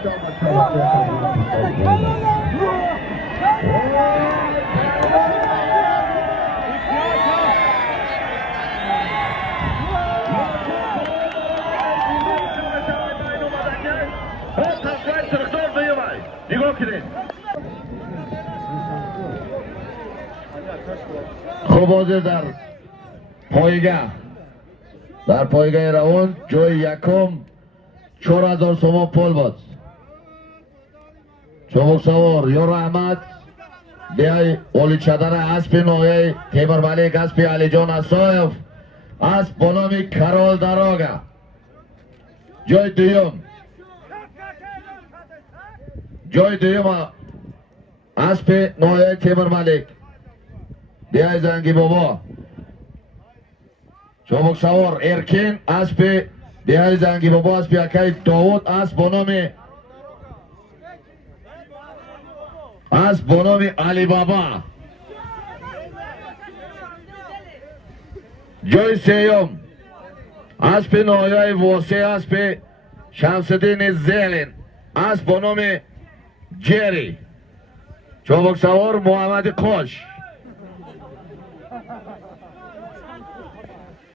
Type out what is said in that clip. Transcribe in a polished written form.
خوب حاضر در پایگاه راوند جای یکم 4000 سوم پول بود. چوبک سوار یا رحمت بیای اولی چادر اسب نوعی تیمور ملیک اسب علی جان اسایف اسب بنامی کرال دراگا جای دویم اسب نوعی تیمور ملیک بیای زنگی بابا چوبک سوار ارکین اسب بیای زنگی بابا اسب یکی داود اسب بنامی علی بابا جای سیوم اسب نوعی واسه اسب شمسدین زیلین اسب بنامی جری چوبک سوار محمد قاش